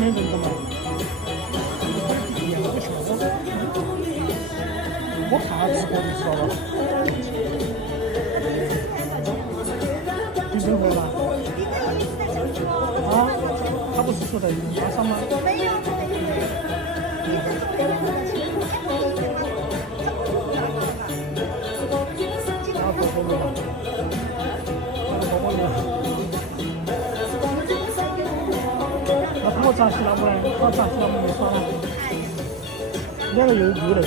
的人的嘛。我看他直播就知道了。你等会儿吧。啊？他不是说在云巴上吗？我咋去那不来？我咋去那不没耍了？两个又累了。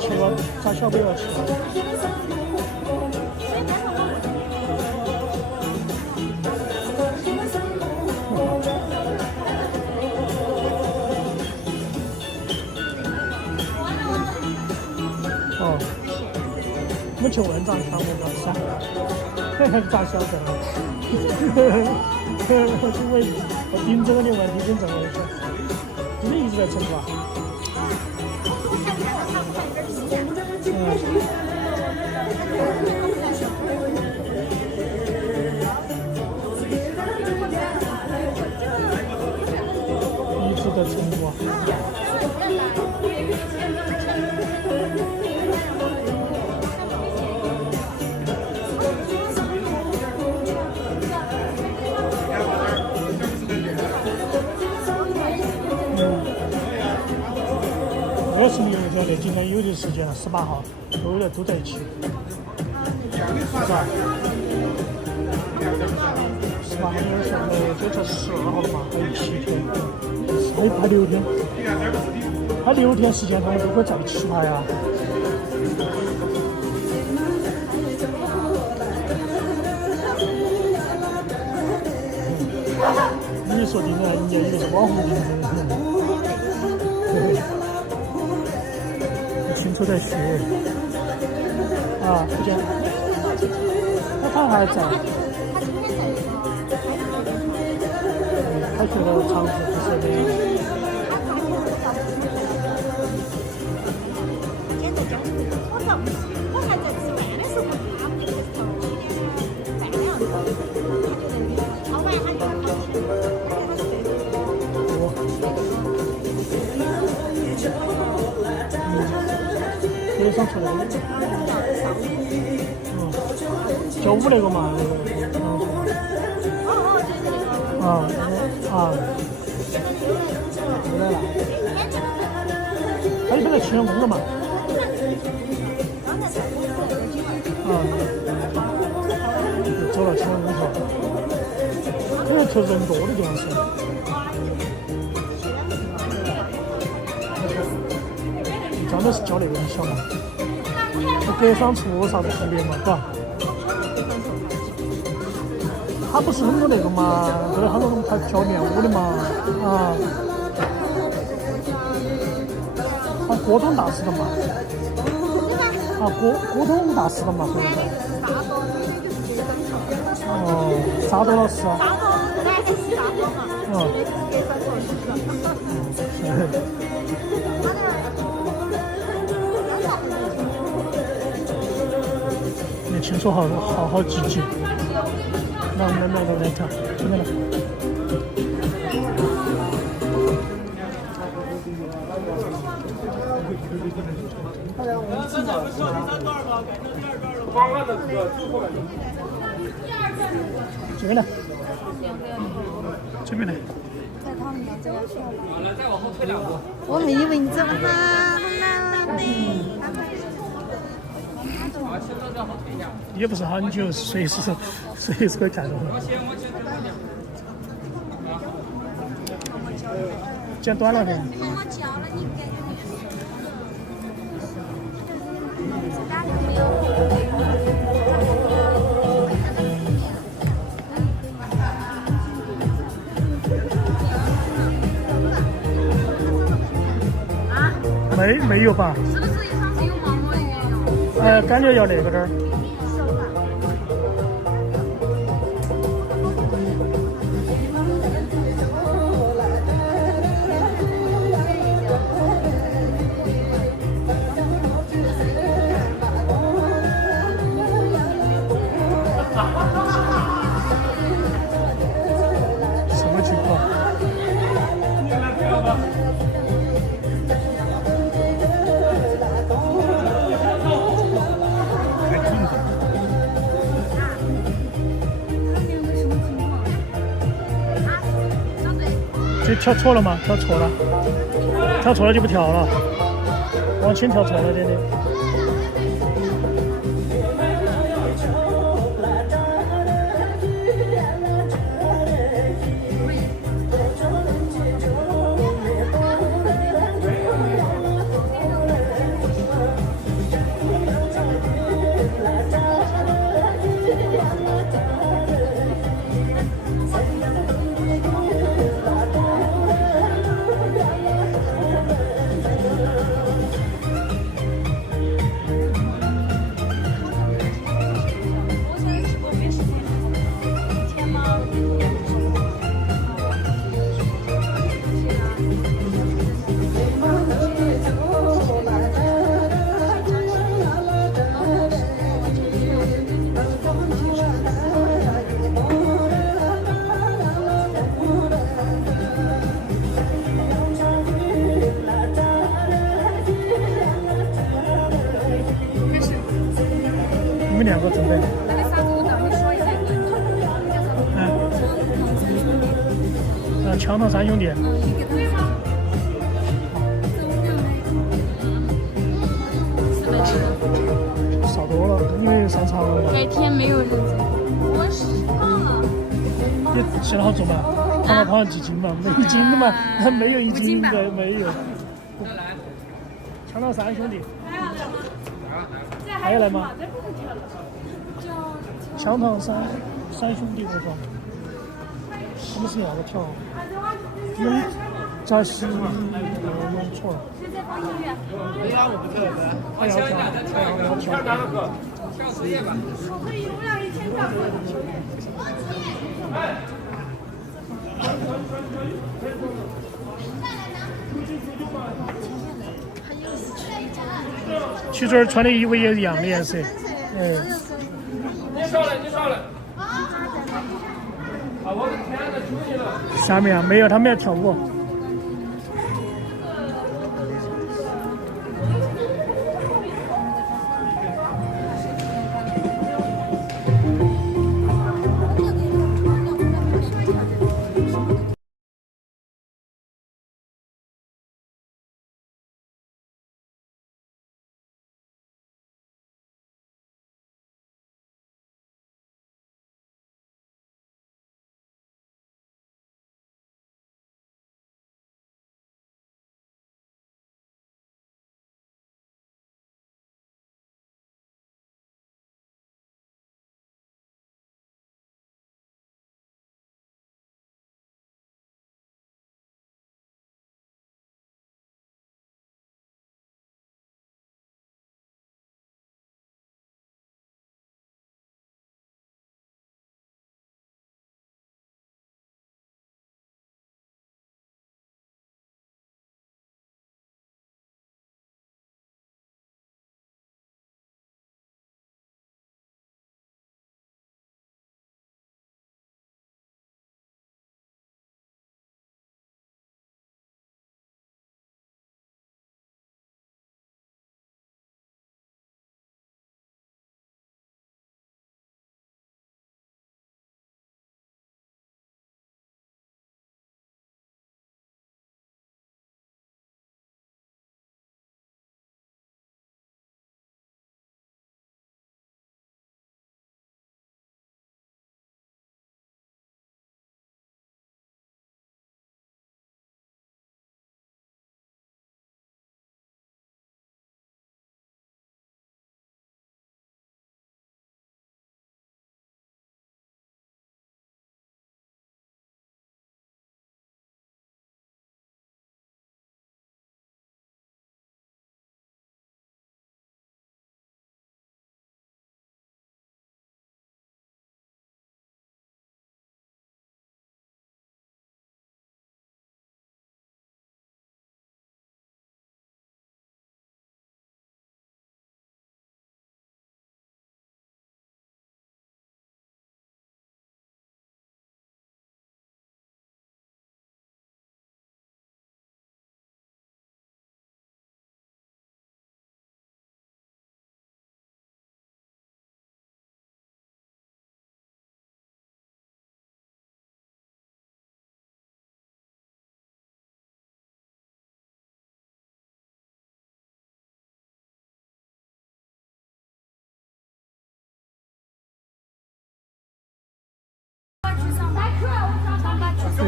去了，咋晓得要去？哦，我去问咋看我那啥？咋晓得？我盯着我的问题跟这么说，你们一直在成都啊？一直在成都啊。我是没有晓得，今天有的时间了，18号都在一起，是吧？18号有时候这才12号了嘛，还有7天，还6天，还6天时间，他们都会在一起拍呀。你说的人家以为是网红订的。清楚在学啊，不见，那他还在，他觉得场子不是的。我还在吃饭的时候，他不是头饭量大，他就超完他就跑起来。有上出来的，教舞那个嘛，回来了，他就在庆阳宫了嘛，走到庆阳宫去了，这个人多的地方是。真的是教那个你晓得吗？隔上处啥子特别嘛，嘎？他不是很多那个嘛，这很多人还教练舞的嘛，啊，他郭通大师的嘛，啊郭通大师的嘛，对不对？哦，沙多老师啊。年轻说好积极，来跳，这边来。这边来，这边来。我还以为你走了很难了呢。也不是很久，随时可以看到。剪短了点。没有吧？是不是一双是有毛毛的也有？感觉要那个点儿。手吧。什么情况？就跳错了吗？跳错了，跳错了就不跳了，往前跳错了点点。你们两个准备？那个啥子舞蹈，你说一下。枪膛三兄弟。对吗？少多了，因为上场了嘛。改天没有人。我失望了。你写得好做嘛？跑上几斤嘛？没一斤的嘛，没有一斤的，没有。枪膛三兄弟。还要来吗？枪膛三兄弟，我说，他们是两个跳，能在西弄错了。现在放音乐。没有，我不跳了。他要跳，他要跳。跳职业吧。可以，我俩一天跳过。曲嘴穿的衣服也一样的颜色，你上来，你上来。啊，我的天呐，求你了。下面没有，他们要跳舞。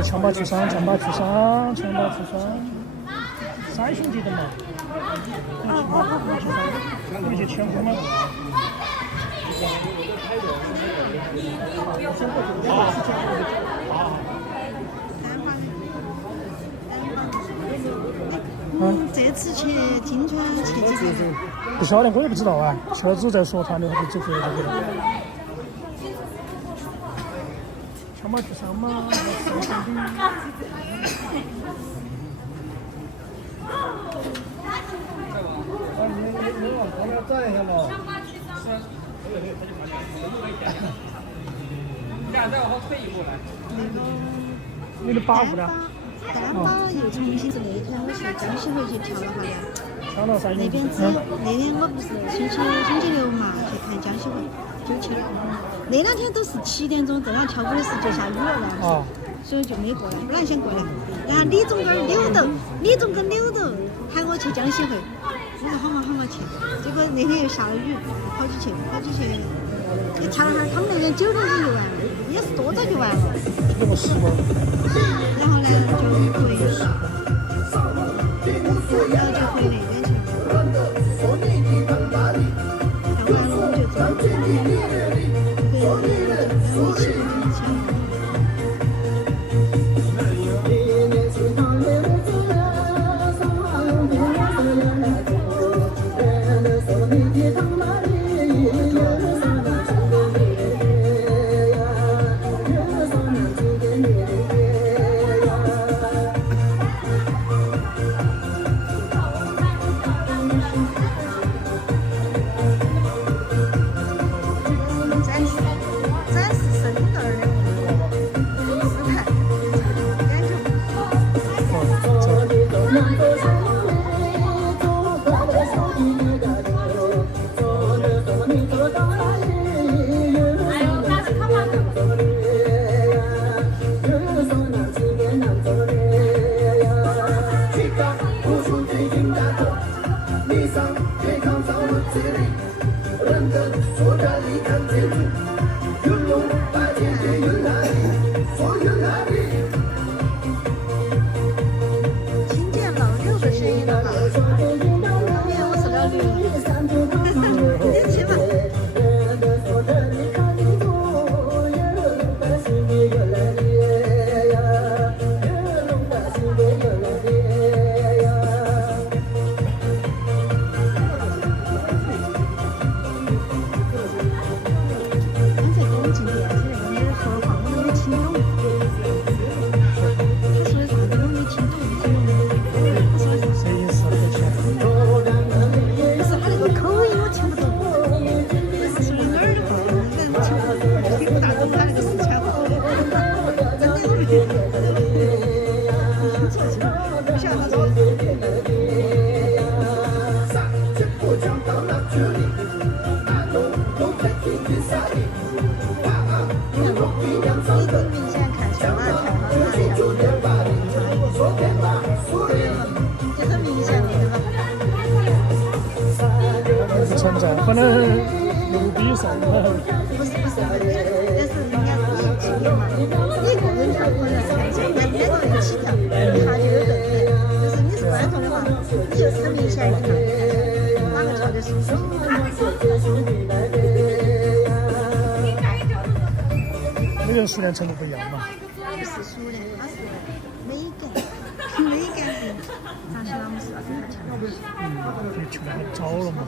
是枪把去伤，枪把去伤，枪把去伤。三兄弟的嘛。有些全部嘛。这次去金川去几天？不晓得，我也不知道啊。车主在说他的，就走回来就回来。枪把去伤嘛，三兄弟。你往旁边站一下嘛。你俩再往后退一步来。你的把握呢？丹巴又重新是那天我去江西回去调了下来。调了3那边那天我不是星期六嘛去看江西回，就去了。那2天都是7点钟正好调过的时就下雨了嘛，所以就没过来。本来想过来，然后李总跟柳豆喊我去江西回，我说好嘛去。结果那天又下了雨，跑起去，就查了下他们那边9点钟就完了，也是多早就完了。这么10分。然后呢就回，然后就回那边去了。看完了我们就走，回一起。听见老六的声音了吧？后面我是老六，你去吧。存在，可能路比赛了。不是，这是应该是一起的嘛。你个人跳可能看起来2个人一起跳，他就有个人。就是你是观众的话，你就很明显一看哪个跳的舒服。每个人熟练程度不一样嘛。不是熟练，他是美感型。但是我们是要给他跳。你跳得很早了嘛。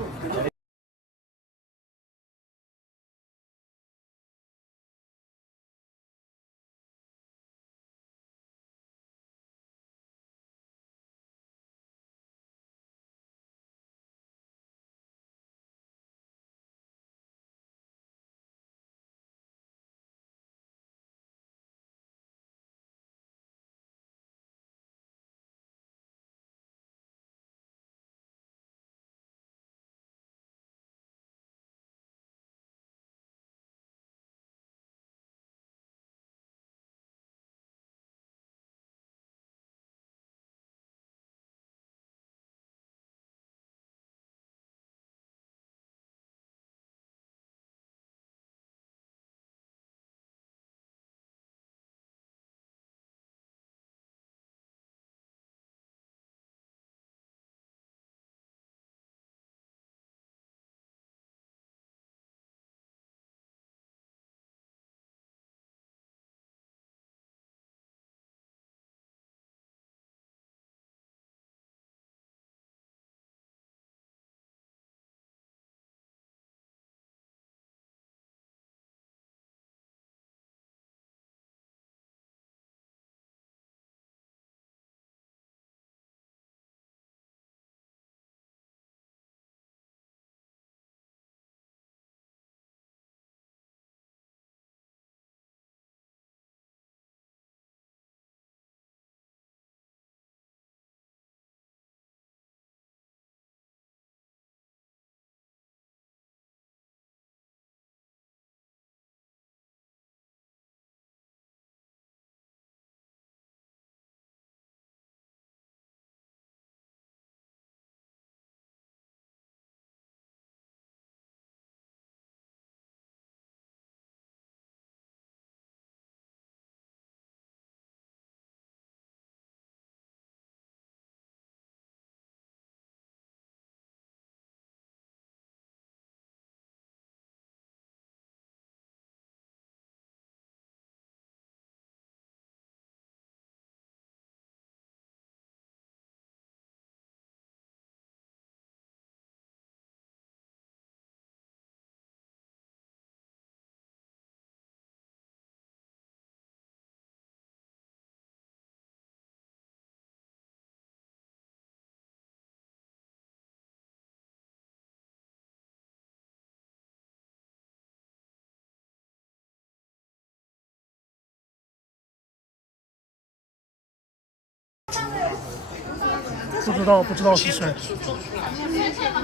不知道是谁。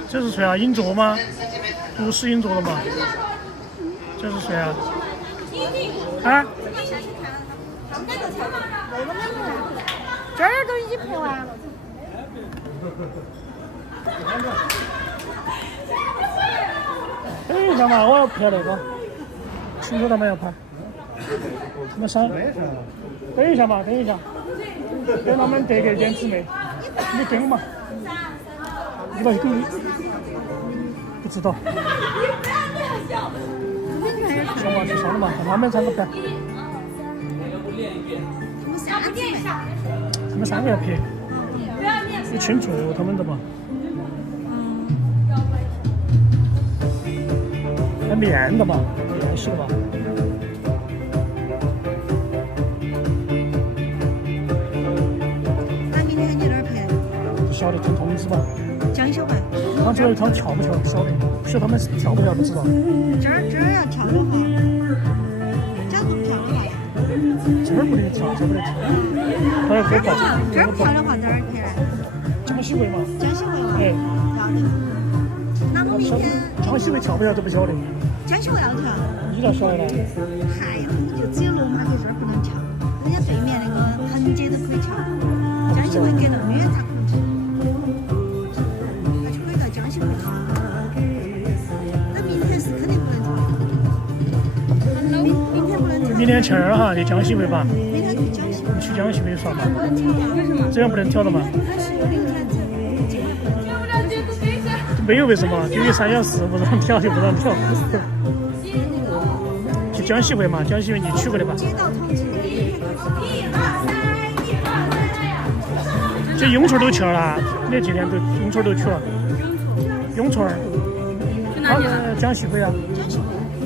这是谁啊？英卓吗？不是英卓了吗？这是谁啊？啊？这儿都已经拍完了。等一下嘛，我要拍那个。秦楚他们要拍。他们上。等一下嘛，等一下。等他们得给点姊妹。你跟嘛？你把狗不知道。上嘛就上了嘛，看他们3个拍。他们3个要拍。有庆祝他们的嘛。还面的嘛，面试的嘛。那明天你哪儿拍？不晓得，听通知吧。江小环。他觉得他们跳不跳不晓得，不晓得他们跳不跳不知道。这儿要跳的话，假如跳的话，这儿不得跳，这儿不得跳。他要给报。这儿跳的话在哪儿拍？江西卫嘛。江西卫嘛。哎。要的。那我明天。江西卫跳不跳都不晓得。江西卫要跳。你咋晓得呢？哎呀，你就只有罗马在这儿不能跳，人家对面那个横街都可以跳。江西卫隔那么远，咋可能跳？他就可以到江西卫跳。那明天是肯定不能跳。明天不能跳。明天去哪儿哈？去江西卫吧。明天去江西卫。去江西卫耍嘛？为什么？这样不能跳的嘛？他是有6天制。没有为什么？就有3小时不让跳就不让跳。去江西卫嘛，江西卫你去过的吧？接到通知，这永春都去了，那几天都永春都去了。永春去哪里了？江西卫啊。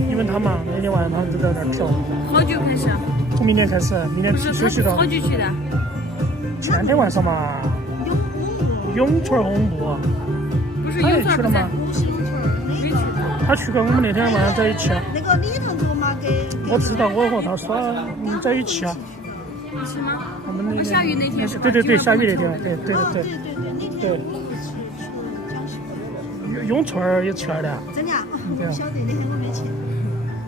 因为他嘛，每天晚上他们都在那儿跳。好久开始？从明天开始，明天休息了。好久去的？前天晚上嘛。永春红布。不是他也去了吗？没去。他去过，我们那天晚上在一起啊。那个李同学嘛，我知道，我和他耍在一起啊。一起吗？我们那下雨那天是吧？对，下雨那天，对。对。永春儿也去了的。真的啊？不晓得，那天我没去。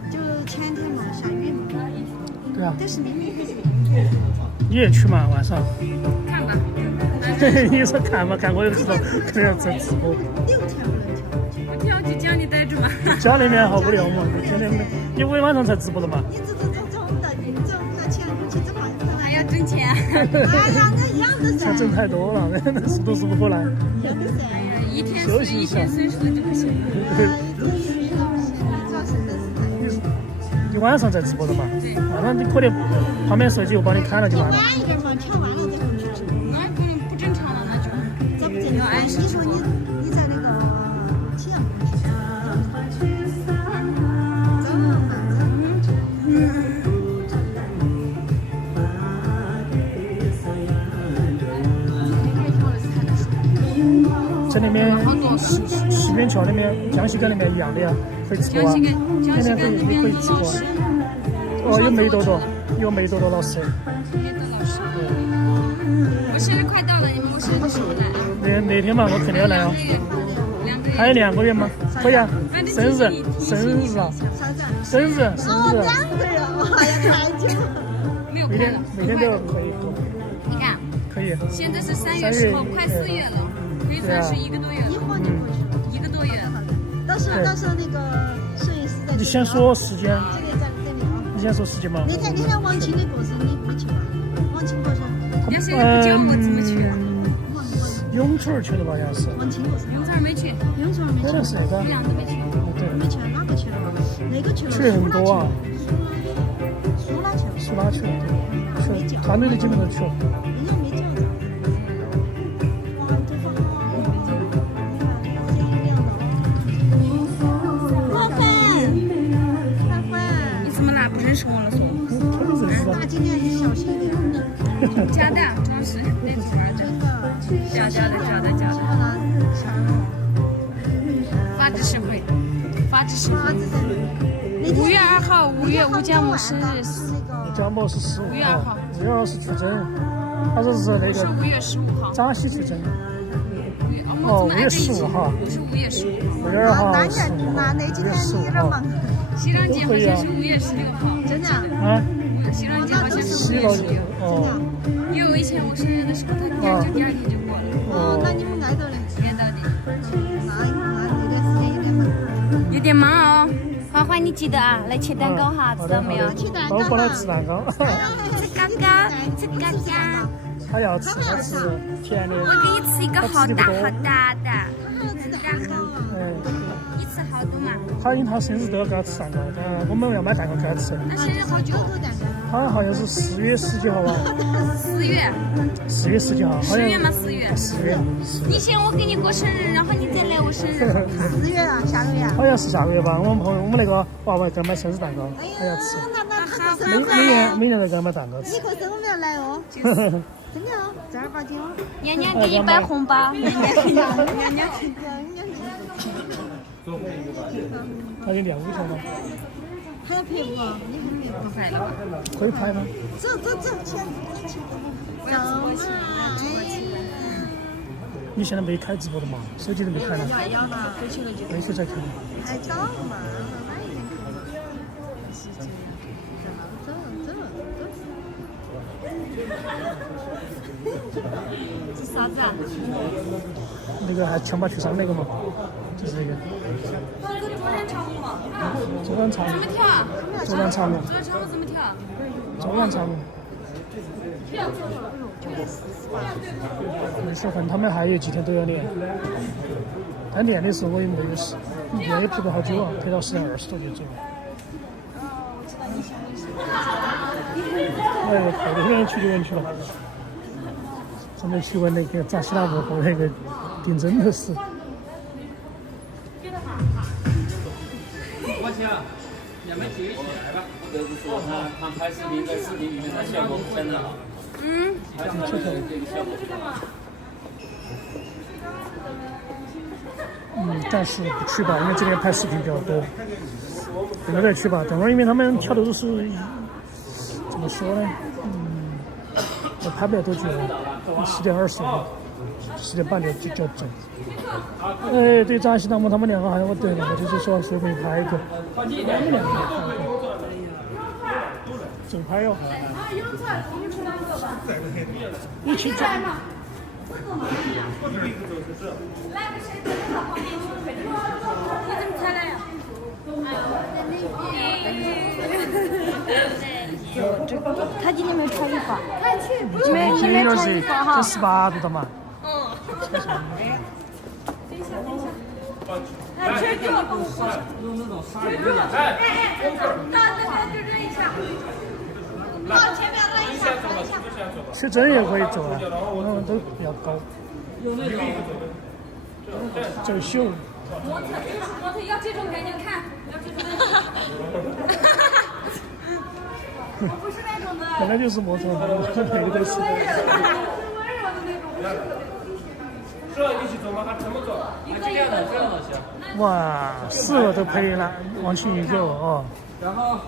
就前天嘛，下雨嘛。对啊。但是明天。你也去嘛？晚上。看吧。你说看嘛？看我就知道，肯定要在直播。6天不能跳。不跳就家里待着嘛。家里面好无聊嘛，天天你晚上才直播的嘛。你这的，挣不到钱，不去挣嘛？还要挣钱。哎呀，那一样的噻。挣太多了，那都是不可能。一样的噻。一天30的就不行。你晚上在直播的嘛？晚上你可能旁边手机又帮你开了就完了。晚一点嘛，跳完了再回去直播。那不正常了，那就。咋不正常？你说你在那个体验部去，这么慢？这里面西边桥那边、江西港那边一样的呀，可以直播啊。江西港那边可以直播。哦，有梅朵朵老师。我生日快到了，你们我生日的时候来。那天嘛，我肯定要来哦。还有2个月吗？可以啊。生日啊！生日。哦，2个人，哎呀，太久了。没有快了。每天都要可以过。你看。可以。现在是3月10号，快4月了，可以算是1个多月了。一晃就过去了。1个多月。到时候那个摄影师在。你先说时间。这里在这里啊。你先说时间嘛。那天王青的过生你没去吗？王青过生。人家现在不教我怎么去。永春去的吧，好像是。王青过生。永春没去。永春没去。好像是那个。你俩都没去。对。没去，哪个去了？那个去了。去的很多啊。苏拉去了。苏拉去了，对。去了，团队的基本都去了。人家没叫着。哇，对方好。你怎么啦？不认识我了说？那今天你小心一点。假的，装饰那图儿真的。假的。法治社会。5月2号，吴家木生日。吴家木是15号。5月2号。5月2号是去诊，他说是那个。是5月15号。扎西去诊。哦5月怎么挨着一起15号，不是5月15号， 5月2号、那15号、那几天5月15你有点忙号。。西兰节好像是5月16号，真的啊？啊，西兰节好像是5西老月16号。哦因为我以前我生日的时候，他第二天就过了，哦，那你们挨着嘞？连到的。那段时间有点忙。有点忙哦。花花，你记得啊，来切蛋糕哈，知道没有？去蛋糕包过来吃蛋糕。吃嘎嘎，吃嘎嘎。他要吃，他吃甜的。我给你吃一个好大好大的蛋糕，嗯，你吃好多嘛？他因他生日都要给他吃蛋糕，我们要买蛋糕给他吃。那生日好久？他好像是4月10几号吧4月，4月10几号，好像，10月吗？4月。 4月，你嫌我给你过生日，然后你再来我生日。 4月啊，下个月啊。好像是下个月吧。我们朋友，我们那个娃娃给他买生日蛋糕，他要吃。那每年都给他买蛋糕吃。你过生我们要来哦。真的哦，正儿八经哦。娘娘给你摆红包，娘娘。他已经练5天了，还要拍不？你还拍不？拍了吧？可以拍吗？走，去。走嘛，你现在没开直播的嘛？手机都没开呢。要嘛，回去了就。回去再开。还早嘛，慢一点看嘛。时间，走。这啥子啊？那个还强拔去上那个嘛，就是那个。周软肠怎么跳啊？周软肠嘛，这个场怎么跳？周软肠嘛。没事，反正他们还有几天都要练。但练的时候我也没有事，练也陪不好久啊，陪到10点20多就走了。哎，快点，现在去就问去了。还没去问那个扎西拉木和那个顶针的事。我请，你们几个起来吧。不得不说，他拍视频在视频里面的效果真的好。还是这个效果。暂时不去吧，因为这边拍视频比较多。等会儿再去吧，等会儿因为他们跳的都是怎么说呢？我拍不了多久，10点20了，10点半就要走。哎，对，扎西他们2个好像我对了，我就是说随便拍一个，他们2个走拍哟。一起走。你怎么才来呀？他今天没穿衣服啊？今天是这18度的嘛。用那种沙子的。去针也可以走啊，都比较高。走秀。模特要这种感觉，看，要这种。我不是那种的。本来就是模特，每个都是。这一起走吗？还怎么走？这样的行。哇，4个都配了，王清一个哦。然后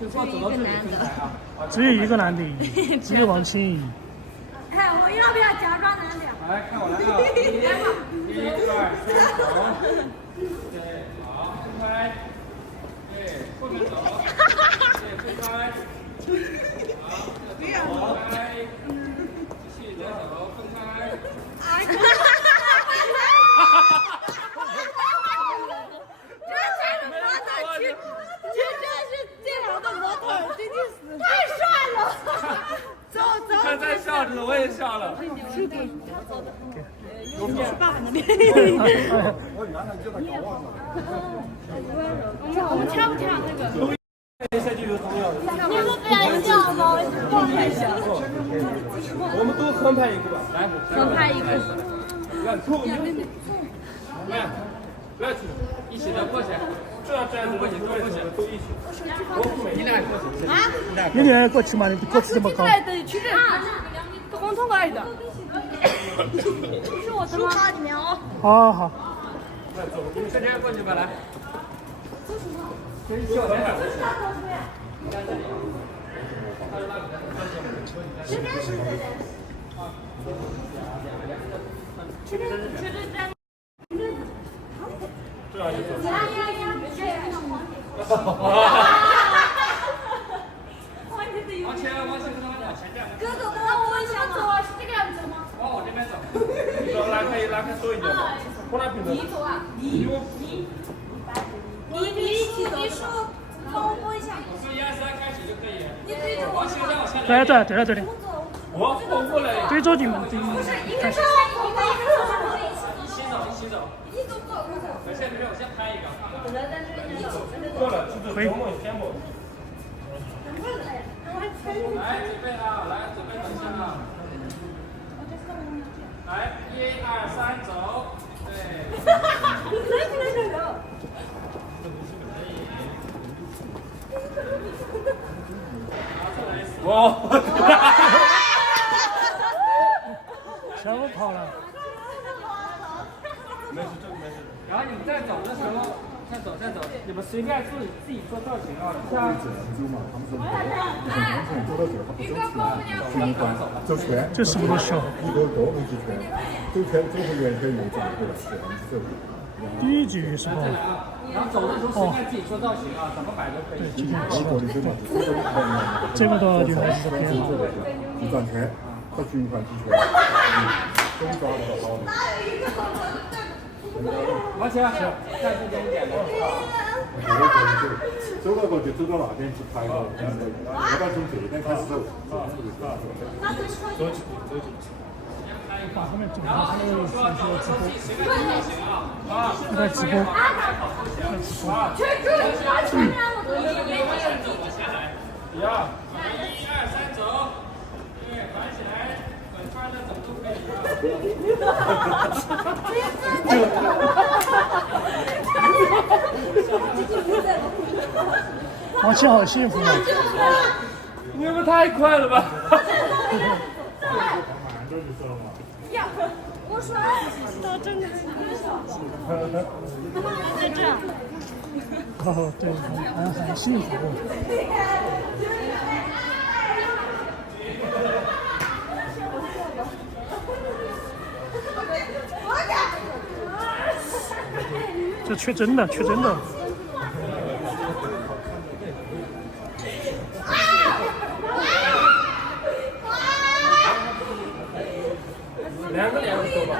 就放走到这里。只有一个男的，只有王清怡。哎，我要不要假装男的？来看我来啊！1、2、3，走。对，好，分开。对，后面走。对，分开。好，分开。继续再走，分开。他在笑着，我也笑了。我们跳不跳那个？这些就有重要的。你们不要笑吗？我光太笑。我们都横拍一个吧，来，横拍一个。不要吐，不要吐，一起的过去，这样过去，过去，都一起。你俩过去。啊？你俩过去嘛？你过去这么高。去这啊，红头发的。是我的吗？里面哦。好好。来走，你们直接过去吧，来。这边是。就走。往前，往前，往前点。哥哥，那我想走啊，是这个样子吗？往我这边走。你说拉开收一点。过来平等。你走啊，你数，帮我摸一下。从1、2、3开始就可以。你对着我。往前，往下。对的，对的，对的。我过来。对着你们，对。开始。一起走。先没有，先拍一个。过了，可以。来，准备啊，来，准备等一下啊。来，1、2、3，走。对。哇！小我跑了。没事，这个没事。然后你们在走的时候，再走，你们随便自己做造型啊，像。这什么都小。第一局是吧？然后走的时候随便自己做造型啊，怎么摆都可以。对，今天7个。这个多少就还是这边。转圈和循环几圈，总抓不到好的。往前，再中间一点的。走到过就走到那边去拍了，要不然从这边开始走。走起。把后面总他们有直播，在直播。1、2、3，走。对，转起来，转圈的走都可以王七好幸福啊！你们太快了吧！我说，到真的在这。哦，对，很幸福。这缺真的。两个走吧，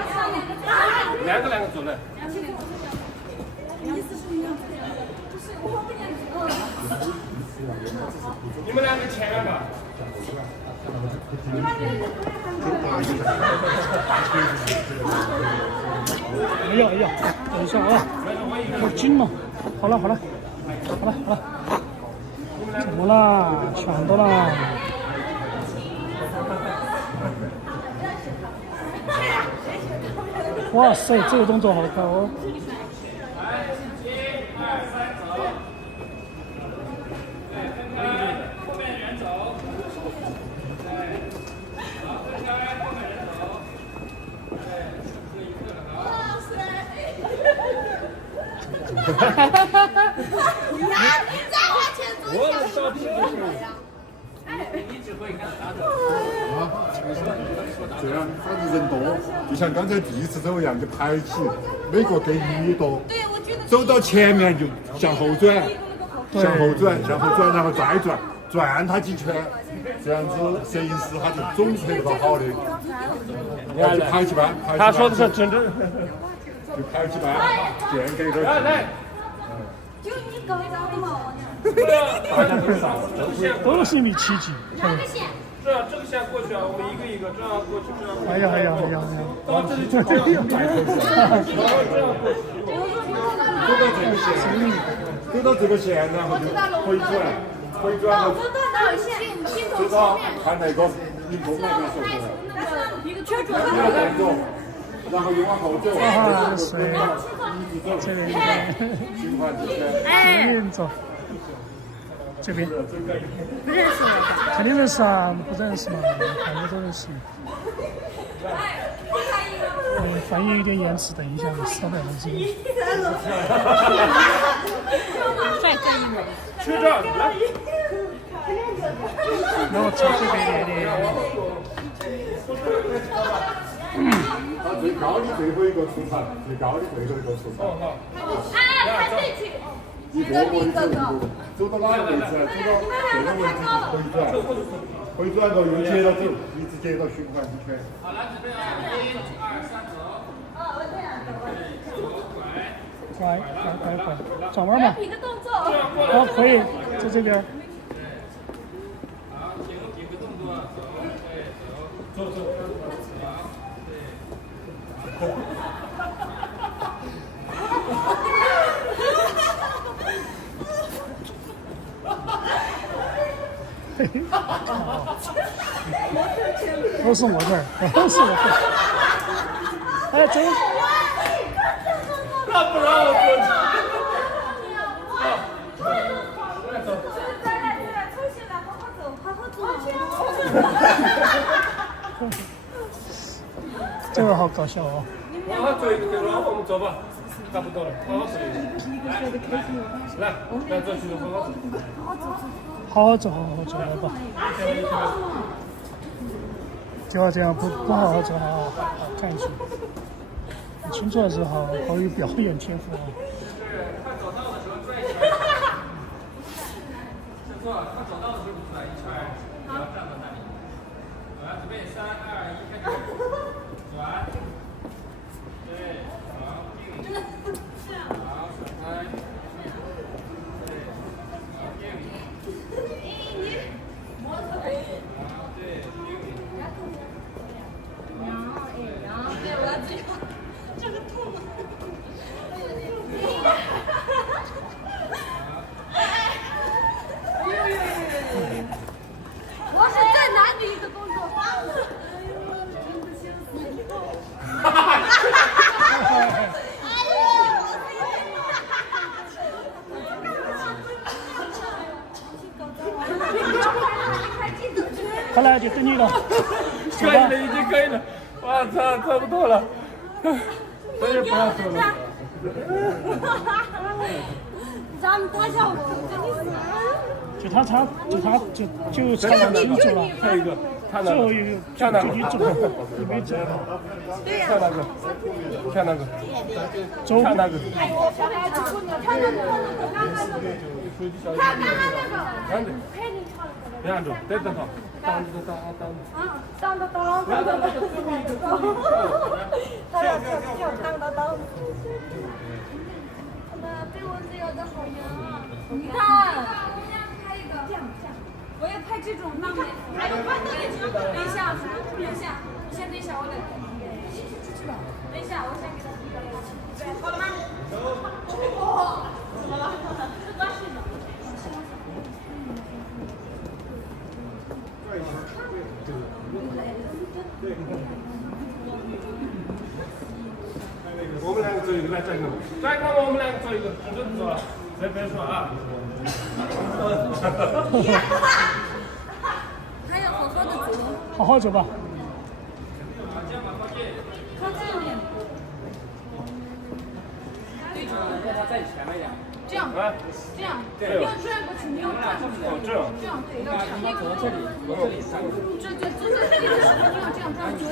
两个走了。你们两个前面吧。哎呀，等一下啊，有点紧了。好了，怎么了？全到了。哇塞，这个动作好看哦！来，1、2、3，走。对，分开，后面人走。对，好，分开，后面人走。对，这一个好。再往前走一下。你只会跟他打走。这样反正人多，就像刚才第一次走一样，就排起，每个隔1米多。对，我觉得。走到前面就向后转，然后再转它几圈，这样子摄影师他就总拍得到好的。然后就排起班。他说的是真正。就排起班，间隔一点。来。就你搞一张的嘛。都是1.7米。哪个线？这个线过去啊，我们一个一个这样过去，这样。哎呀！到这里就这样。这样过去。走到这个线，然后就回转。走到线，走到看那个荧光那边说出来。一个圈住。然后又往后走，一直走，循环这边。哎，走。这边。不认识我。肯定认识啊，不认识嘛，反正都认识。反应有点延迟，等一下，300分钟。帅哥一枚。去这儿来。然后朝这边一点。最高的最后一个出场，最高的最后一个出场。哎，排队去。一个一个走到哪个位置，走到这个位置回转到又接着走，一直接到循环一圈。好了，准备啊，1、2、3，走。拐，转弯嘛。比个动作。好，可以，在这边。好，比个动作，走，对，走，好，对。都是我这儿，都是我这儿。哎，走。他不让我过去。这个好搞笑哦。往后走一个，然后我们走吧，差不多了，好好走一个。来，走去，好好走。好好走，来吧。就要这样，不好好走，好看一下。青春的时候好有表演天赋啊。他走道的时候转一圈。没错，他走道的时候转一圈，然后站到那里。好了，准备3、2、1，开始。转。对，好，定。好，甩开。对，好，定。好，对，定。我是最难的一个动作。好了，就等你了。可以了，已经可以了。我操，差不多了。所以不要走了。咱们多效果，我跟你说。就差到你走了。还有一个，看那最后个，一个看那个，就你走，你没走。看那个，看那个，走。看那个。看着，你看着，对着他，当。被蚊子咬的好痒啊！你看，拍一个，这样，我要拍这种大美。还有拍那个，等一下，你先等一下，我得。等一下，我先给他。对，好了吗？好了，这个是的。我们两个走一个，来转一个，我们两个走一个，就走了，谁别说啊。还要好好的走，好好走吧。肩膀靠近，靠近一点。对准，让他再前面一点。这样，对，要转过去，你要转过去。这样，对，要这样。走到这里，这里，这你要这样转过去。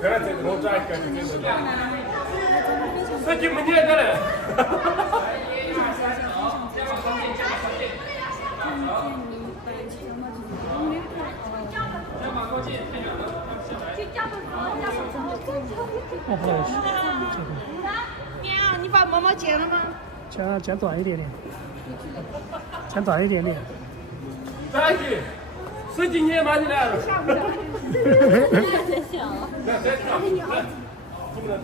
看这个动作，感觉这个。这就没念的了。1、2、3，走，肩膀靠近，肩膀靠近。肩膀靠近，太远了，下来。哦，不好意思。喵，你把毛毛剪了吗？剪短一点点。剪短一点点。再去。使劲捏把你来了。太小了。来，再跳。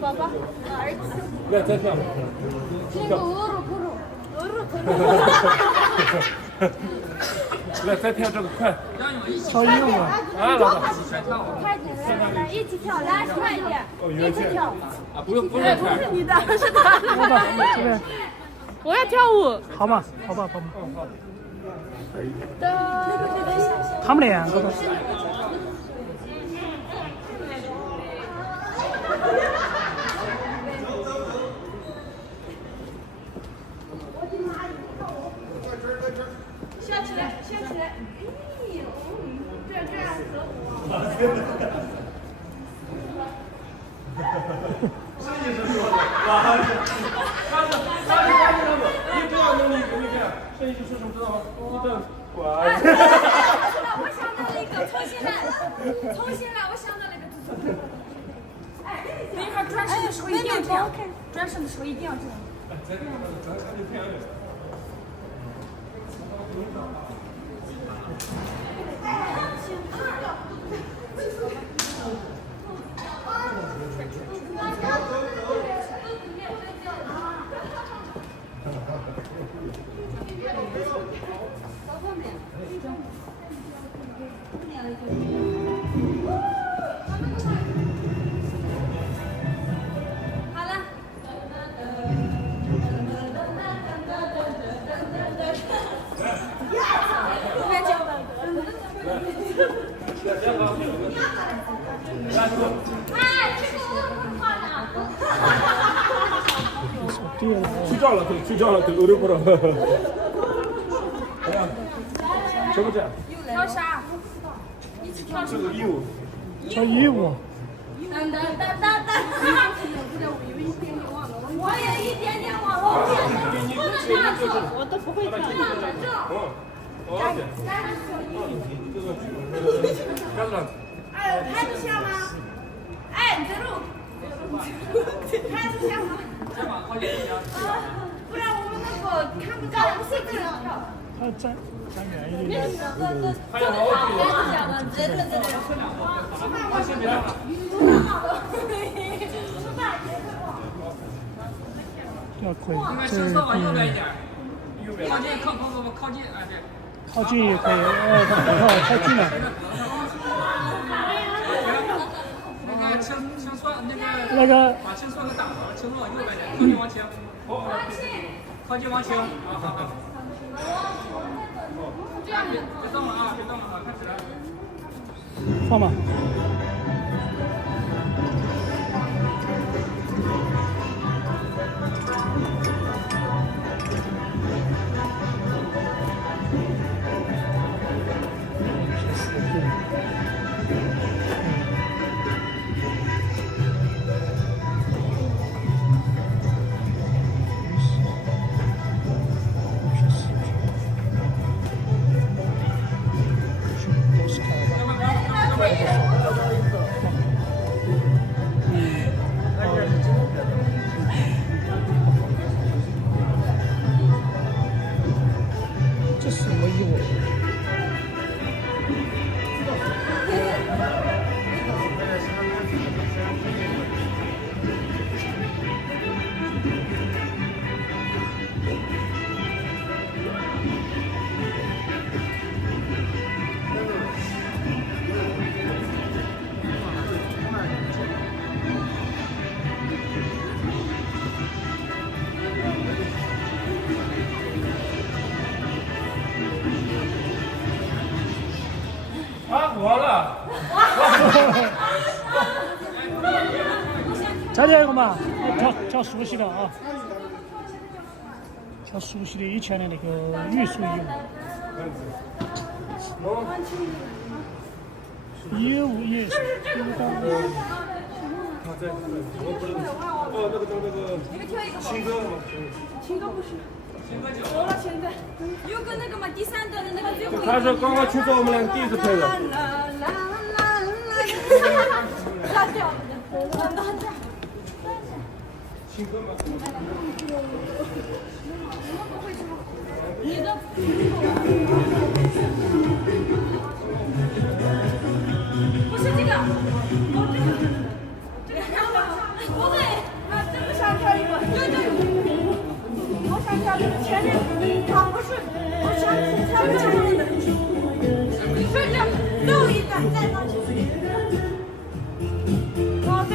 宝宝，儿子。来，再跳。来，再跳这个快。跳硬了。啊，老大。快点，来，一起跳，来，快一点，一起跳。啊，不用跳。不是你的，是他的。来吧，这边。我要跳舞。好吧。他们两个都。笑起来。我想到了一个，重新来，我想到了一个。哎，等一会儿转身的时候一定要这样，转身的时候一定要这样。好了。别讲了。哎，这个我不画的。睡觉了，都有点不着。哎呀，这不这样？跳啥？一起跳什么？跳衣舞。噔噔噔噔噔！我也一点点忘了，不能这样做，我都不会跳。哎，拍得下吗？哎，这路，拍得下吗？不然我们那个看不到，不是这样跳。他站远一点。要可以，这轻松往右边一点，靠近，靠近，哎对。靠近也可以，太近了。那个把轻松给打了，轻松往右边点，靠近往前，靠近往前，好。别动了啊，开始了。放吧。这什么衣服？完了。再跳一个嘛，跳熟悉的啊，跳熟悉的以前的那个玉树衣舞。衣舞也是。情歌不是。有了，现在有个那个嘛，第三段的那个最后一个。他说刚刚听说我们俩第一次拍的。拉掉了，情歌吗？你的。不是这个，这个不对，这个想跳一个，对，我想跳这个前面唱不顺，我想跳这个，你说这最后一段再上去。哦，对。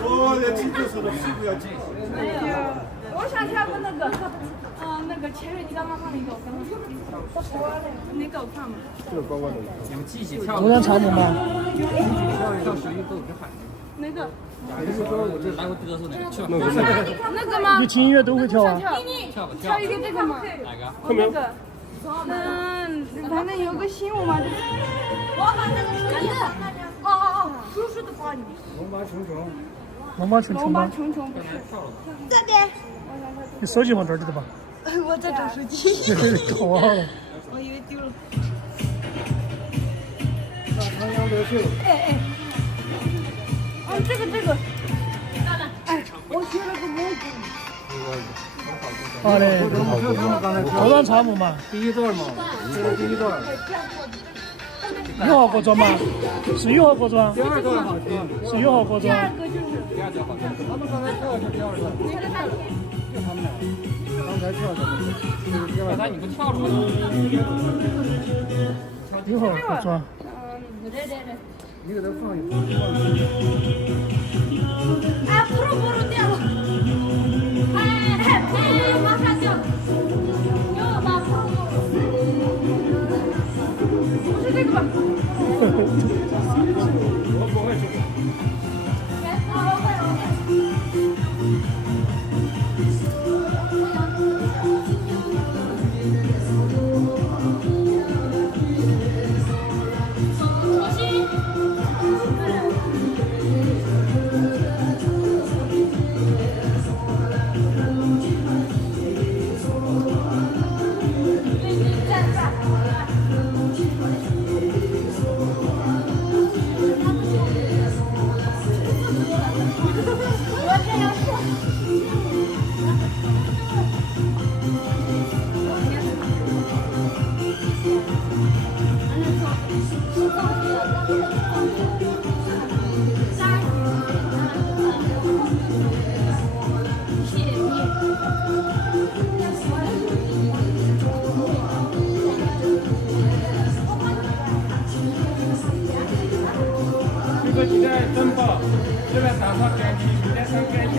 我的体重说的屁股要紧。我想跳个那个，那个前面你刚刚放那个，那个我看嘛。你们继续跳。中央长舞吗？跳水一够就喊。那个。我这来回嘚瑟呢，去吧。那个吗？你听音乐都会跳啊？跳一个这个吗？哪个？那个。反正有个新闻嘛，就是。我把那个出去。叔叔的包里面。龙马熊熊龙马吗？熊熊不是。这边，你手机放这儿里头吧。我在找手机，搞忘了。我以为丢了。这个。哎，我学了个蘑菇。好嘞，中央长舞嘛。第一段嘛，这是第一段。1号锅庄吗？是1号锅庄。第二段好听。是1号锅庄。第二段好听。他们刚才跳的是第二段。就他们俩。刚才跳的。刚才你不跳了吗？1号锅庄。你给他放一放。哎，不如掉了！哎，马上掉了！给我把不是这个吧？我不会这个。这个鸡蛋真棒，这边打上干净，你再上干净。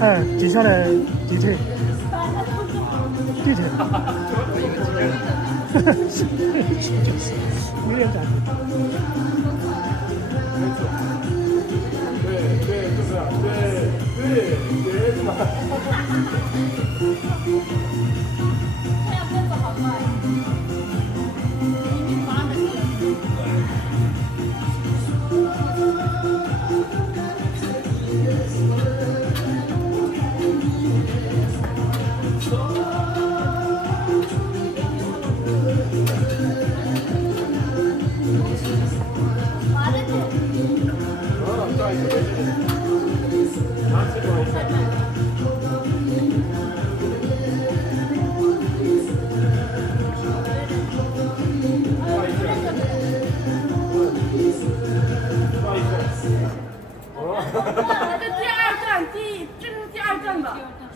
哎，接下来地铁。有点感觉。对，是吧？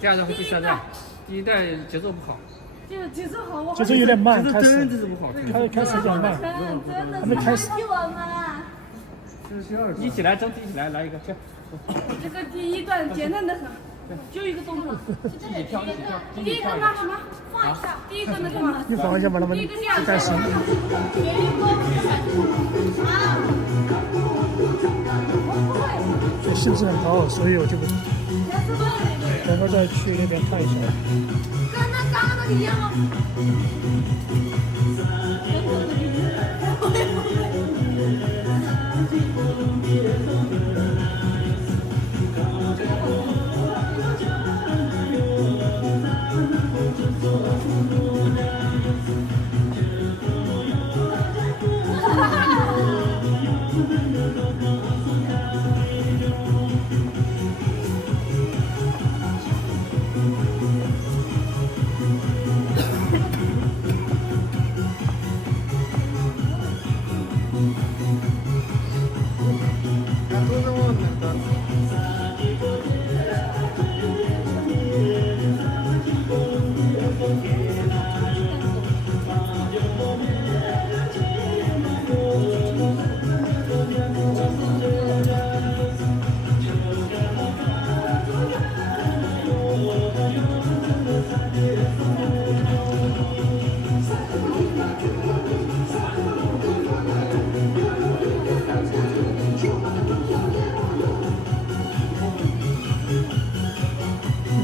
第二段和第三段，第一段节奏不好，节奏好，我节奏有点慢，开始真的是不好听。开始有点慢，还没开始。一起来，整体一起来，来一个去。这个第一段简单的很，就一个动作。一起跳，一起跳，第一个嘛什么？放一下。第一个那个嘛。你放一下吧，那么开始。这兴致很高，所以我就不。等会再去那边看一下。跟那刚刚那个一样吗？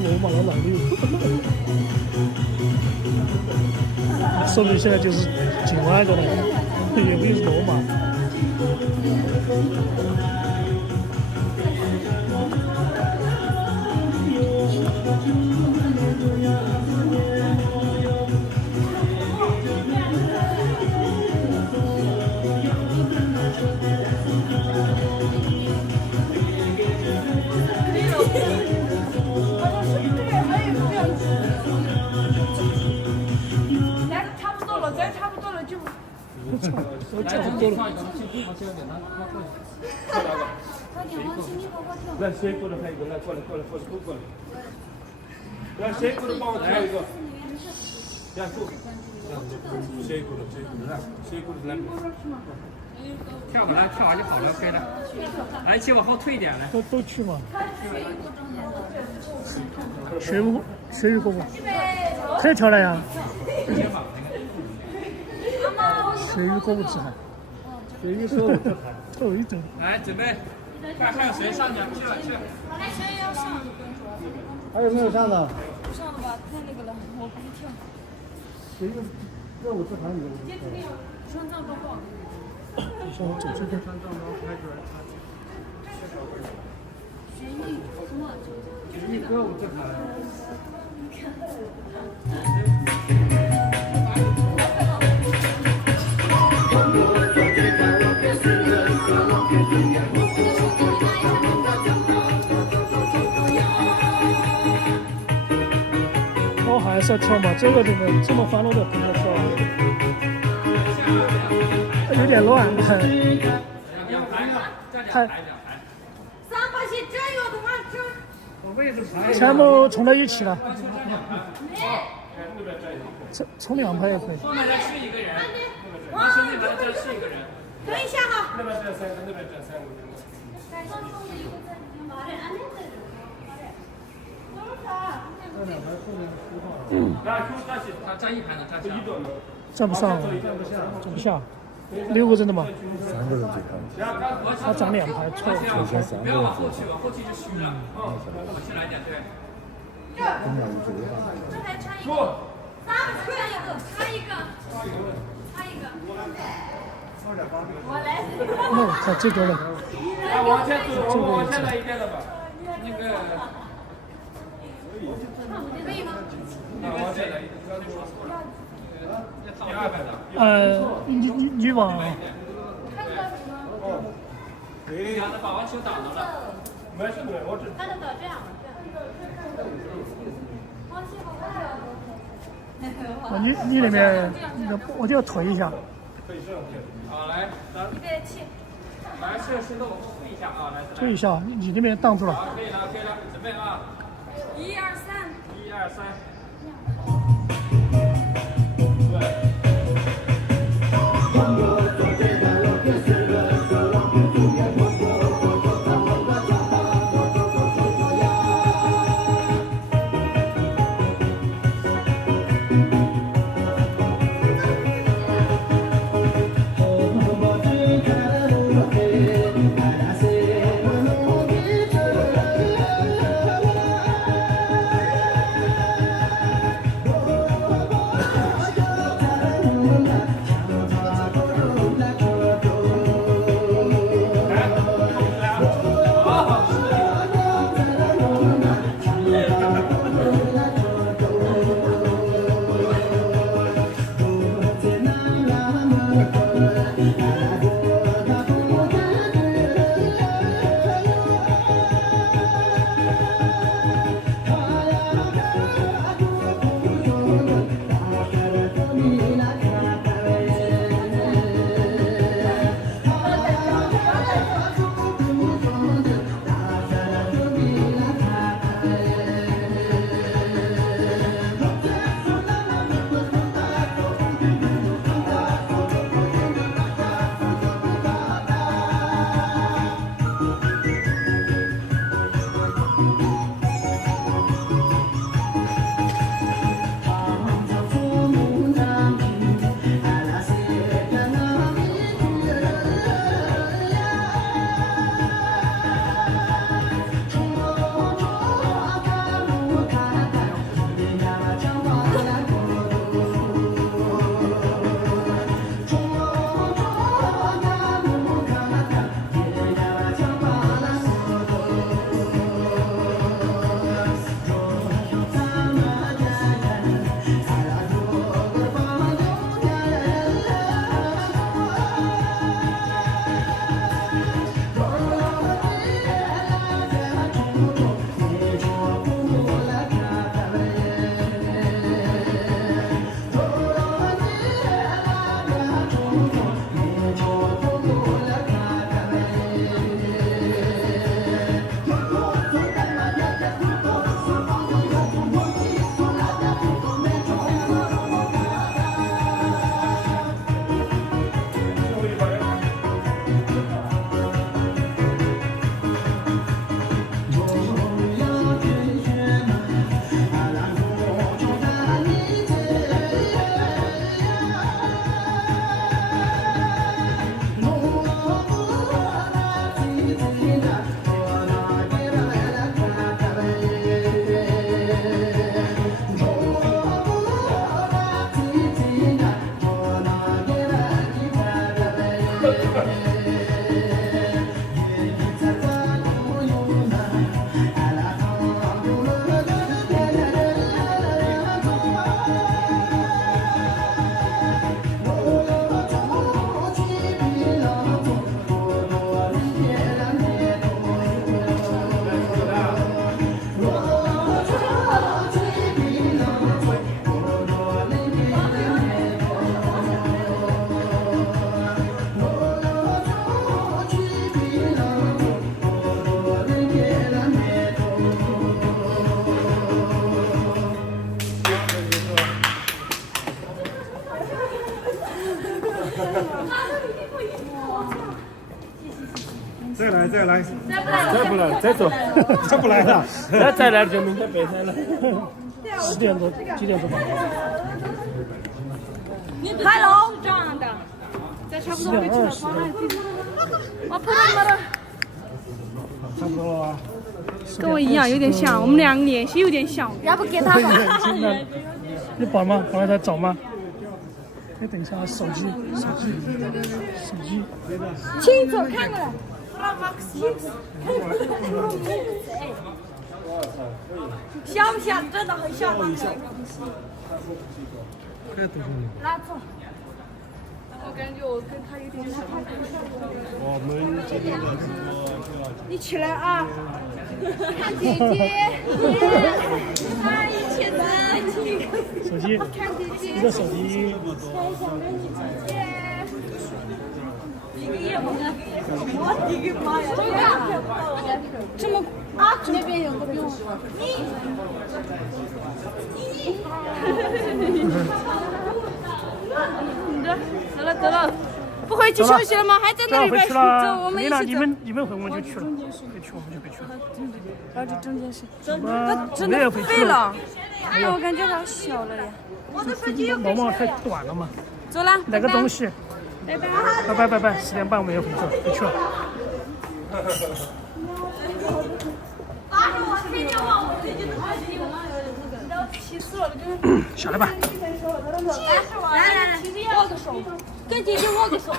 罗马的老六，说明现在就是9万个了，也不是罗马。差不多了，再差不多了就。我操，我差不多了。来，谁过来拍一个？来，过来。来，谁过来帮我拍一个？来，谁过来？跳吧，来，跳完就好了，可以了。来，请往后退一点，来。都去嘛。谁与过不？可以跳了呀。谁与过不之海？谁与过不之海？头一整。来，准备，快，还有谁上去？去了。来，谁要上？还有没有上的？不上了吧？太那个了，我不会跳。谁个热舞之海里的？双藏包包。像我走这边。热舞之海。我还是要跳嘛，这个这么翻落的平着跳，有点乱，太。三把鞋这有的话这。全部冲到一起了，冲2排也可以。后面再是一个人，那兄弟们这是一个人。等一下哈。那边这3个，那边这3个。他站一排呢，他站不上，站不下，6个人的嘛。3个人最看。他站2排，错。不要往后去，往后去就虚了。往前来点，对。这还差一个。差一个。我来。哦，在这边了。往前走，我们往前来一点了吧？那个。可以吗？往前来一点。第2排的。你往。对，让他把网球挡着了。没事，我只。那就这样。你那边我就要推一下。好，来，预备起。来，摄石头往后推一下啊，来。推一下，你那边挡住了。好，可以了，准备啊。1、2、3。1、2、3。再来，再不来，再走，这不来了。再来就明天白天了。10点多，几点钟吧拍楼这样的， ？10点20。我拍到了。差不多了。跟我一样，有点像，我们俩脸型有点像。要不给他吧？你绑吗？绑了再找吗？哎，等一下，手机。亲手看过来。像不像？真的很像。拉住。我感觉我跟他有点像。我们今天的直播你起来啊！看姐姐，阿姨亲自亲。手机，看姐姐。一个手机。看一下美女姐姐。一个夜幕。我的个妈呀！这么啊？那边有个比我。你走了，不回去休息了吗？还在那里边？走，我们一起走。你们回我们就去了，可以去我们就可以去了。然后就中间是，那真的废了。哎呀，我感觉它小了呀。毛毛太短了嘛。走了，买个东西。拜拜。拜10点半我们要回去了。下来吧。来，握个手，跟姐姐握个手。